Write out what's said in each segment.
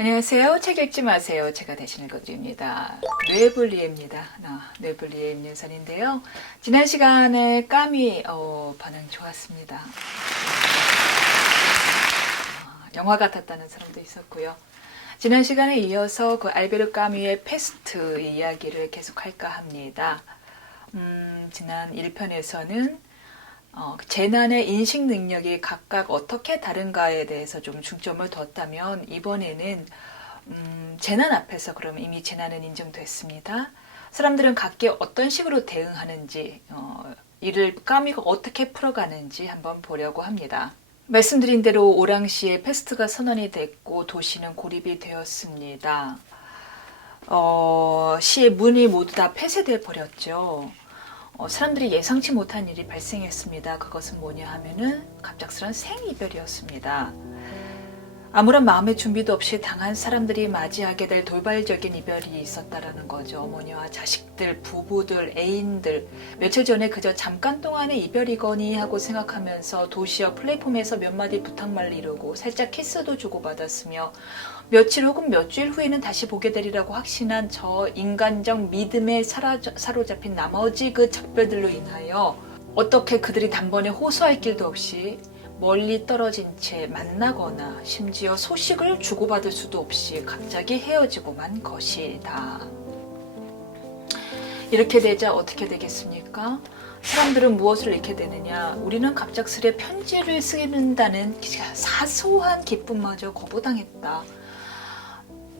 안녕하세요. 책 읽지 마세요. 제가 대신 읽어드립니다. 뇌불리입니다. 뇌불리의 임윤선인데요. 지난 시간에 까미 반응 좋았습니다. 영화 같았다는 사람도 있었고요. 지난 시간에 이어서 그 알베르 까미의 페스트 이야기를 계속할까 합니다. 지난 1편에서는 재난의 인식 능력이 각각 어떻게 다른가에 대해서 좀 중점을 뒀다면 이번에는 재난 앞에서 그럼 이미 재난은 인정됐습니다. 사람들은 각기 어떤 식으로 대응하는지 이를 까미가 어떻게 풀어가는지 한번 보려고 합니다. 말씀드린 대로 오랑시에 페스트가 선언이 됐고 도시는 고립이 되었습니다. 시의 문이 모두 다 폐쇄되어 버렸죠. 사람들이 예상치 못한 일이 발생했습니다. 그것은 뭐냐 하면은 갑작스런 생이별이었습니다. 아무런 마음의 준비도 없이 당한 사람들이 맞이하게 될 돌발적인 이별이 있었다라는 거죠. 어머니와 자식들, 부부들, 애인들. 며칠 전에 그저 잠깐 동안의 이별이거니 하고 생각하면서 도시와 플랫폼에서 몇 마디 부탁말을 이루고 살짝 키스도 주고받았으며 며칠 혹은 몇 주일 후에는 다시 보게 되리라고 확신한 저 인간적 믿음에 사로잡힌 나머지 그 작별들로 인하여 어떻게 그들이 단번에 호소할 길도 없이 멀리 떨어진 채 만나거나 심지어 소식을 주고받을 수도 없이 갑자기 헤어지고만 것이다. 이렇게 되자 어떻게 되겠습니까? 사람들은 무엇을 잃게 되느냐? 우리는 갑작스레 편지를 쓰는다는 사소한 기쁨마저 거부당했다.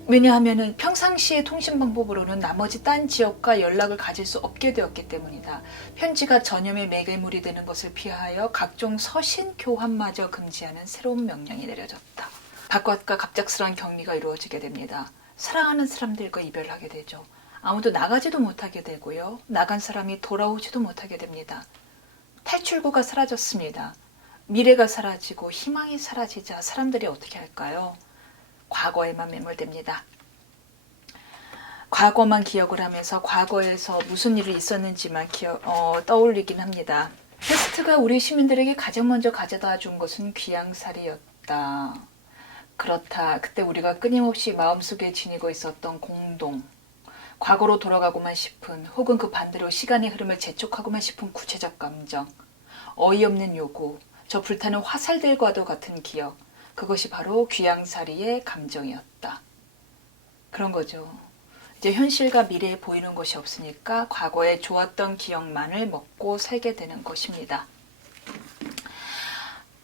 왜냐하면 평상시의 통신 방법으로는 나머지 딴 지역과 연락을 가질 수 없게 되었기 때문이다. 편지가 전염의 매개물이 되는 것을 피하여 각종 서신 교환마저 금지하는 새로운 명령이 내려졌다. 바깥과 갑작스러운 격리가 이루어지게 됩니다. 사랑하는 사람들과 이별하게 되죠. 아무도 나가지도 못하게 되고요. 나간 사람이 돌아오지도 못하게 됩니다. 탈출구가 사라졌습니다. 미래가 사라지고 희망이 사라지자 사람들이 어떻게 할까요? 과거에만 매몰됩니다. 과거만 기억을 하면서 과거에서 무슨 일이 있었는지만 떠올리긴 합니다. 페스트가 우리 시민들에게 가장 먼저 가져다 준 것은 귀양살이였다. 그렇다. 그때 우리가 끊임없이 마음속에 지니고 있었던 공동, 과거로 돌아가고만 싶은 혹은 그 반대로 시간의 흐름을 재촉하고만 싶은 구체적 감정, 어이없는 요구, 저 불타는 화살들과도 같은 기억, 그것이 바로 귀양살이의 감정이었다. 그런 거죠. 이제 현실과 미래에 보이는 것이 없으니까 과거에 좋았던 기억만을 먹고 살게 되는 것입니다.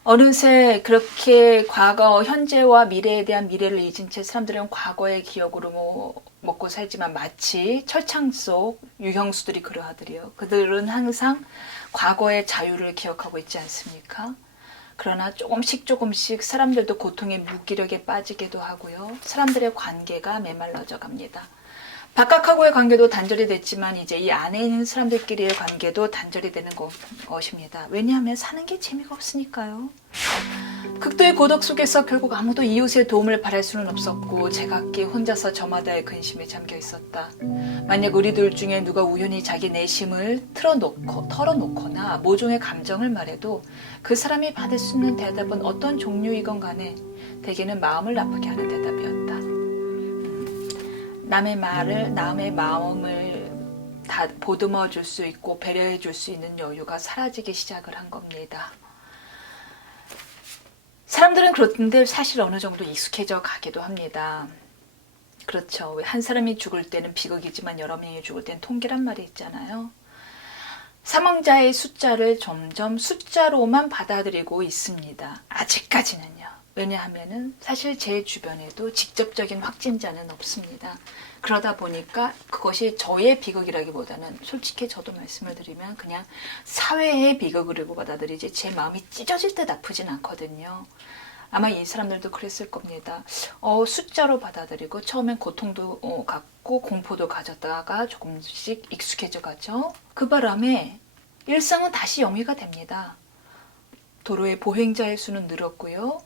어느새 그렇게 과거, 현재와 미래에 대한 미래를 잊은 채 사람들은 과거의 기억으로 먹고 살지만 마치 철창 속 유형수들이 그러하더래요. 그들은 항상 과거의 자유를 기억하고 있지 않습니까? 그러나 조금씩 사람들도 고통의 무기력에 빠지기도 하고요. 사람들의 관계가 메말라져 갑니다. 바깥하고의 관계도 단절이 됐지만 이제 이 안에 있는 사람들끼리의 관계도 단절이 되는 것입니다. 왜냐하면 사는 게 재미가 없으니까요. 극도의 고독 속에서 결국 아무도 이웃의 도움을 바랄 수는 없었고 제각기 혼자서 저마다의 근심에 잠겨 있었다. 만약 우리들 중에 누가 우연히 자기 내심을 털어놓거나 모종의 감정을 말해도 그 사람이 받을 수 있는 대답은 어떤 종류이건 간에 대개는 마음을 아프게 하는 대답이었다. 남의 마음을 다 보듬어 줄 수 있고 배려해 줄 수 있는 여유가 사라지기 시작을 한 겁니다. 사람들은 그런데 사실 어느 정도 익숙해져 가기도 합니다. 그렇죠. 한 사람이 죽을 때는 비극이지만 여러 명이 죽을 때는 통계란 말이 있잖아요. 사망자의 숫자를 점점 숫자로만 받아들이고 있습니다. 아직까지는요. 왜냐하면은 사실 제 주변에도 직접적인 확진자는 없습니다. 그러다 보니까 그것이 저의 비극이라기보다는 솔직히 저도 말씀을 드리면 그냥 사회의 비극으로 받아들이지 제 마음이 찢어질 듯 아프진 않거든요. 아마 이 사람들도 그랬을 겁니다. 숫자로 받아들이고 처음엔 고통도 갖고 공포도 가졌다가 조금씩 익숙해져 가죠. 그 바람에 일상은 다시 영위가 됩니다. 도로의 보행자의 수는 늘었고요.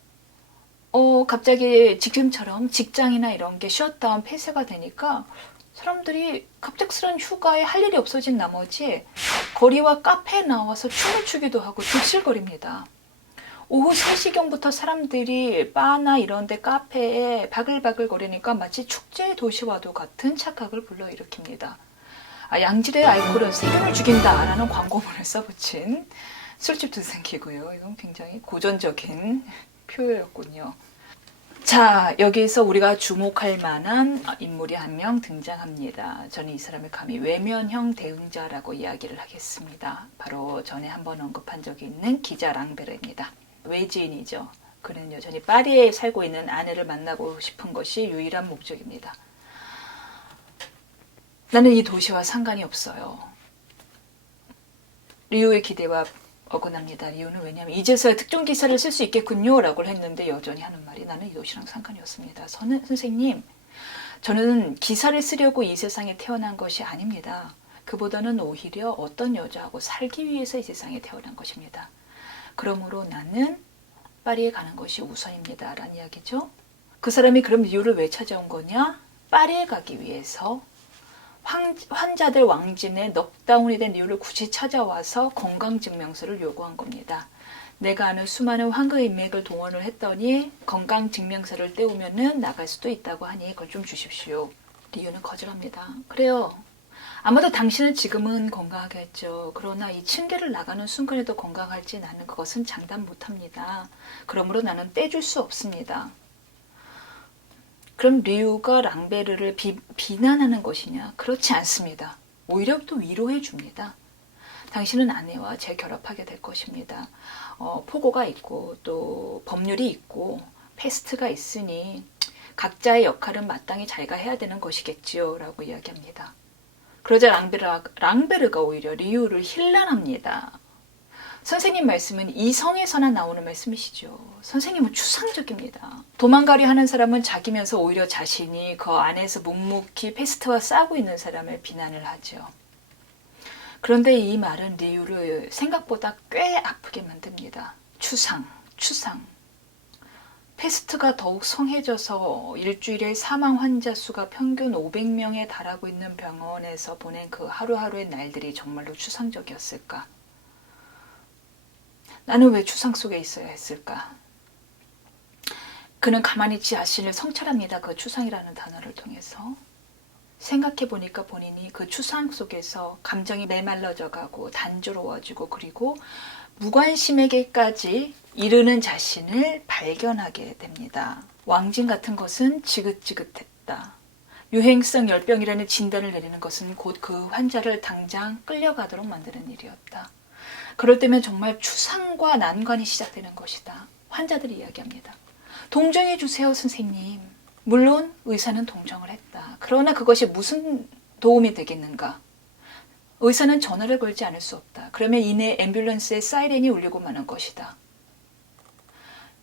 갑자기 지금처럼 직장이나 이런 게 셧다운 폐쇄가 되니까 사람들이 갑작스런 휴가에 할 일이 없어진 나머지 거리와 카페에 나와서 춤을 추기도 하고 득실거립니다. 오후 3시경부터 사람들이 바나 이런 데 카페에 바글바글 거리니까 마치 축제의 도시와도 같은 착각을 불러일으킵니다. 양질의 알코올은 세균을 죽인다라는 광고문을 써붙인 술집도 생기고요. 이건 굉장히 고전적인 표현이었군요. 자, 여기서 우리가 주목할 만한 인물이 한 명 등장합니다. 저는 이 사람을 감히 외면형 대응자라고 이야기를 하겠습니다. 바로 전에 한번 언급한 적이 있는 기자 랑베르입니다. 외지인이죠. 그는 여전히 파리에 살고 있는 아내를 만나고 싶은 것이 유일한 목적입니다. 나는 이 도시와 상관이 없어요. 리우의 기대와 어긋납니다. 이유는 왜냐하면 이제서야 특종 기사를 쓸 수 있겠군요 라고 했는데 여전히 하는 말이 나는 이 도시랑 상관이 없습니다. 선생님, 저는 기사를 쓰려고 이 세상에 태어난 것이 아닙니다. 그보다는 오히려 어떤 여자하고 살기 위해서 이 세상에 태어난 것입니다. 그러므로 나는 파리에 가는 것이 우선입니다 라는 이야기죠. 그 사람이 그럼 리우를 왜 찾아온 거냐? 파리에 가기 위해서 환자들 왕진에 넉다운이 된 이유를 굳이 찾아와서 건강증명서를 요구한 겁니다. 내가 아는 수많은 황금 인맥을 동원을 했더니 건강증명서를 떼우면은 나갈 수도 있다고 하니 그걸 좀 주십시오. 리우는 거절합니다. 그래요. 아마도 당신은 지금은 건강하겠죠. 그러나 이 층계를 나가는 순간에도 건강할지 나는 그것은 장담 못합니다. 그러므로 나는 떼줄 수 없습니다. 그럼 리우가 랑베르를 비난하는 것이냐? 그렇지 않습니다. 오히려 또 위로해 줍니다. 당신은 아내와 재결합하게 될 것입니다. 포고가 있고 또 법률이 있고 패스트가 있으니 각자의 역할은 마땅히 자기가 해야 되는 것이겠지요 라고 이야기합니다. 그러자 랑베르가 오히려 리우를 힐난합니다. 선생님 말씀은 이성에서나 나오는 말씀이시죠. 선생님은 추상적입니다. 도망가려 하는 사람은 자기면서 오히려 자신이 그 안에서 묵묵히 패스트와 싸우고 있는 사람을 비난을 하죠. 그런데 이 말은 리우를 생각보다 꽤 아프게 만듭니다. 추상. 패스트가 더욱 성해져서 일주일에 사망 환자 수가 평균 500명에 달하고 있는 병원에서 보낸 그 하루하루의 날들이 정말로 추상적이었을까? 나는 왜 추상 속에 있어야 했을까? 그는 가만히 자신을 성찰합니다. 그 추상이라는 단어를 통해서. 생각해보니까 본인이 그 추상 속에서 감정이 메말라져 가고 단조로워지고 그리고 무관심에게까지 이르는 자신을 발견하게 됩니다. 왕진 같은 것은 지긋지긋했다. 유행성 열병이라는 진단을 내리는 것은 곧 그 환자를 당장 끌려가도록 만드는 일이었다. 그럴 때면 정말 추상과 난관이 시작되는 것이다. 환자들이 이야기합니다. 동정해 주세요, 선생님. 물론 의사는 동정을 했다. 그러나 그것이 무슨 도움이 되겠는가? 의사는 전화를 걸지 않을 수 없다. 그러면 이내 앰뷸런스의 사이렌이 울리고 마는 것이다.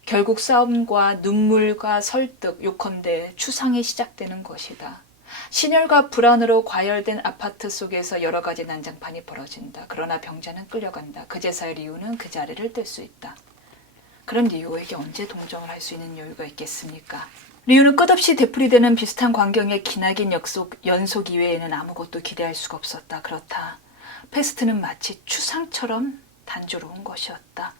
결국 싸움과 눈물과 설득, 요컨대 추상이 시작되는 것이다. 신혈과 불안으로 과열된 아파트 속에서 여러 가지 난장판이 벌어진다. 그러나 병자는 끌려간다. 그제서야 리우는 그 자리를 뜰 수 있다. 그럼 리우에게 언제 동정을 할 수 있는 여유가 있겠습니까? 리우는 끝없이 되풀이되는 비슷한 광경의 기나긴 연속 이외에는 아무것도 기대할 수가 없었다. 그렇다. 패스트는 마치 추상처럼 단조로운 것이었다.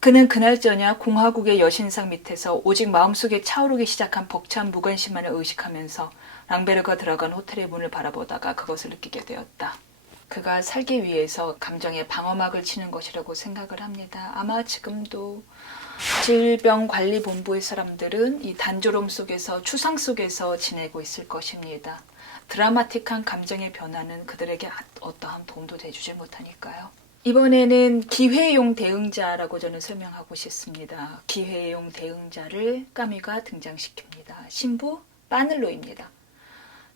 그는 그날 저녁 공화국의 여신상 밑에서 오직 마음속에 차오르기 시작한 벅찬 무관심만을 의식하면서 랑베르가 들어간 호텔의 문을 바라보다가 그것을 느끼게 되었다. 그가 살기 위해서 감정에 방어막을 치는 것이라고 생각을 합니다. 아마 지금도 질병관리본부의 사람들은 이 단조로움 속에서 추상 속에서 지내고 있을 것입니다. 드라마틱한 감정의 변화는 그들에게 어떠한 도움도 돼주지 못하니까요. 이번에는 기회용 대응자라고 저는 설명하고 싶습니다. 기회용 대응자를 까미가 등장시킵니다. 신부 빠늘로입니다.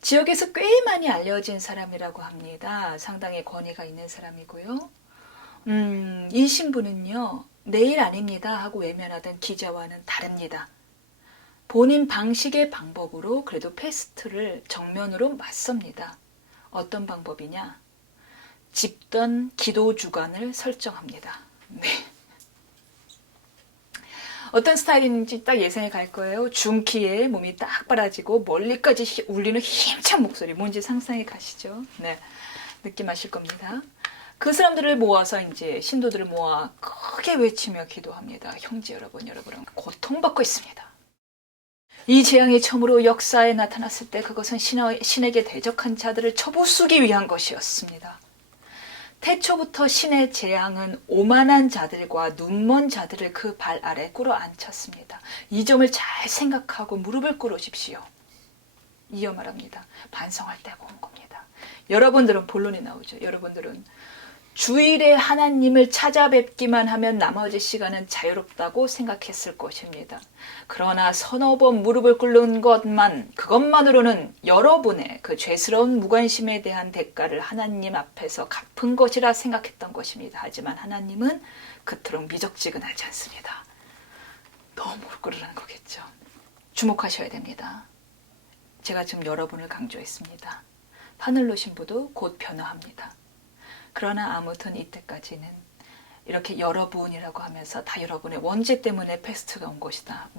지역에서 꽤 많이 알려진 사람이라고 합니다. 상당히 권위가 있는 사람이고요. 이 신부는요. 내일 아닙니다 하고 외면하던 기자와는 다릅니다. 본인 방식의 방법으로 그래도 패스트를 정면으로 맞섭니다. 어떤 방법이냐? 집단 기도 주간을 설정합니다. 네. 어떤 스타일인지 딱 예상이 갈 거예요. 중키에 몸이 딱 빨아지고 멀리까지 울리는 힘찬 목소리. 뭔지 상상이 가시죠? 네. 느낌하실 겁니다. 그 사람들을 모아서 이제 신도들을 모아 크게 외치며 기도합니다. 형제 여러분, 여러분은 고통받고 있습니다. 이 재앙이 처음으로 역사에 나타났을 때 그것은 신에게 대적한 자들을 쳐부수기 위한 것이었습니다. 태초부터 신의 재앙은 오만한 자들과 눈먼 자들을 그 발 아래 꿇어 앉혔습니다. 이 점을 잘 생각하고 무릎을 꿇으십시오. 이어 말합니다. 반성할 때가 온 겁니다. 여러분들은 본론이 나오죠. 여러분들은 주일에 하나님을 찾아뵙기만 하면 나머지 시간은 자유롭다고 생각했을 것입니다. 그러나 서너 번 무릎을 꿇는 그것만으로는 여러분의 그 죄스러운 무관심에 대한 대가를 하나님 앞에서 갚은 것이라 생각했던 것입니다. 하지만 하나님은 그토록 미적지근하지 않습니다. 너무 무릎 꿇으라는 거겠죠. 주목하셔야 됩니다. 제가 지금 여러분을 강조했습니다. 하늘로 신부도 곧 변화합니다. 그러나 아무튼 이때까지는 이렇게 여러분이라고 하면서 다 여러분의 원죄 때문에 패스트가 온 것이다.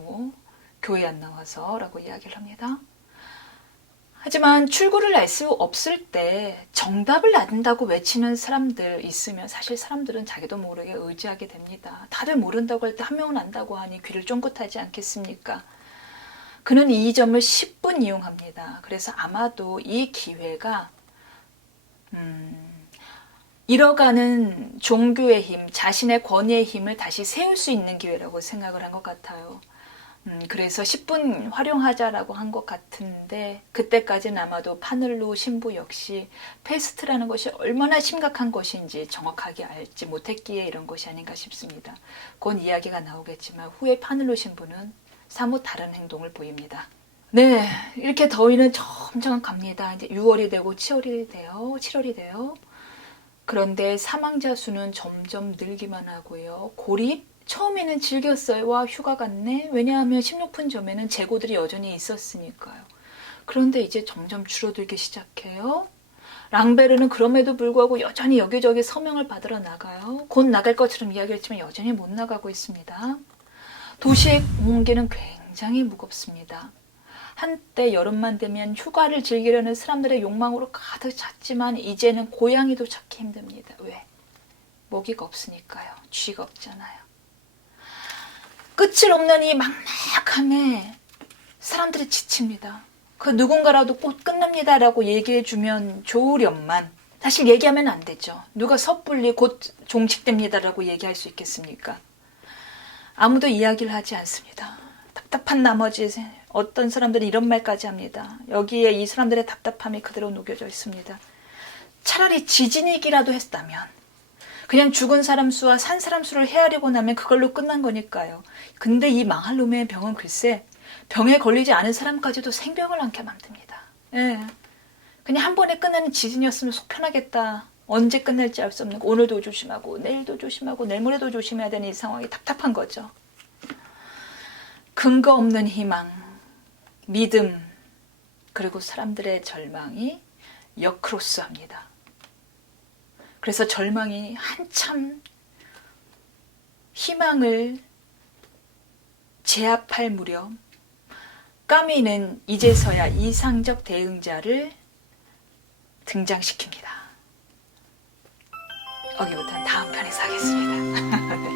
교회 안 나와서 라고 이야기를 합니다. 하지만 출구를 알 수 없을 때 정답을 안다고 외치는 사람들 있으면 사실 사람들은 자기도 모르게 의지하게 됩니다. 다들 모른다고 할 때 한 명은 안다고 하니 귀를 쫑긋하지 않겠습니까? 그는 이 점을 10분 이용합니다. 그래서 아마도 이 기회가 잃어가는 종교의 힘, 자신의 권위의 힘을 다시 세울 수 있는 기회라고 생각을 한 것 같아요. 그래서 10분 활용하자라고 한 것 같은데 그때까지는 아마도 파늘로 신부 역시 패스트라는 것이 얼마나 심각한 것인지 정확하게 알지 못했기에 이런 것이 아닌가 싶습니다. 곧 이야기가 나오겠지만 후에 파늘로 신부는 사뭇 다른 행동을 보입니다. 네, 이렇게 더위는 점점 갑니다. 이제 6월이 되고 7월이 돼요. 그런데 사망자 수는 점점 늘기만 하고요. 고립? 처음에는 즐겼어요. 와, 휴가 갔네. 왜냐하면 16분 전에는 재고들이 여전히 있었으니까요. 그런데 이제 점점 줄어들기 시작해요. 랑베르는 그럼에도 불구하고 여전히 여기저기 서명을 받으러 나가요. 곧 나갈 것처럼 이야기했지만 여전히 못 나가고 있습니다. 도시의 공기는 굉장히 무겁습니다. 한때 여름만 되면 휴가를 즐기려는 사람들의 욕망으로 가득 찼지만 이제는 고양이도 찾기 힘듭니다. 왜? 먹이가 없으니까요. 쥐가 없잖아요. 끝을 없는 이 막막함에 사람들이 지칩니다. 그 누군가라도 곧 끝납니다라고 얘기해주면 좋으련만 사실 얘기하면 안 되죠. 누가 섣불리 곧 종식됩니다라고 얘기할 수 있겠습니까? 아무도 이야기를 하지 않습니다. 답답한 나머지 어떤 사람들은 이런 말까지 합니다. 여기에 이 사람들의 답답함이 그대로 녹여져 있습니다. 차라리 지진이기라도 했다면 그냥 죽은 사람 수와 산 사람 수를 헤아리고 나면 그걸로 끝난 거니까요. 근데 이 망할 놈의 병은 글쎄 병에 걸리지 않은 사람까지도 생병을 안게 만듭니다. 예. 그냥 한 번에 끝나는 지진이었으면 속 편하겠다. 언제 끝날지 알 수 없는 거. 오늘도 조심하고 내일도 조심하고 내일모레도 조심해야 되는 이 상황이 답답한 거죠. 근거 없는 희망, 믿음, 그리고 사람들의 절망이 역크로스합니다. 그래서 절망이 한참 희망을 제압할 무렵 까미는 이제서야 이상적 대응자를 등장시킵니다. 여기부터는 다음 편에서 하겠습니다.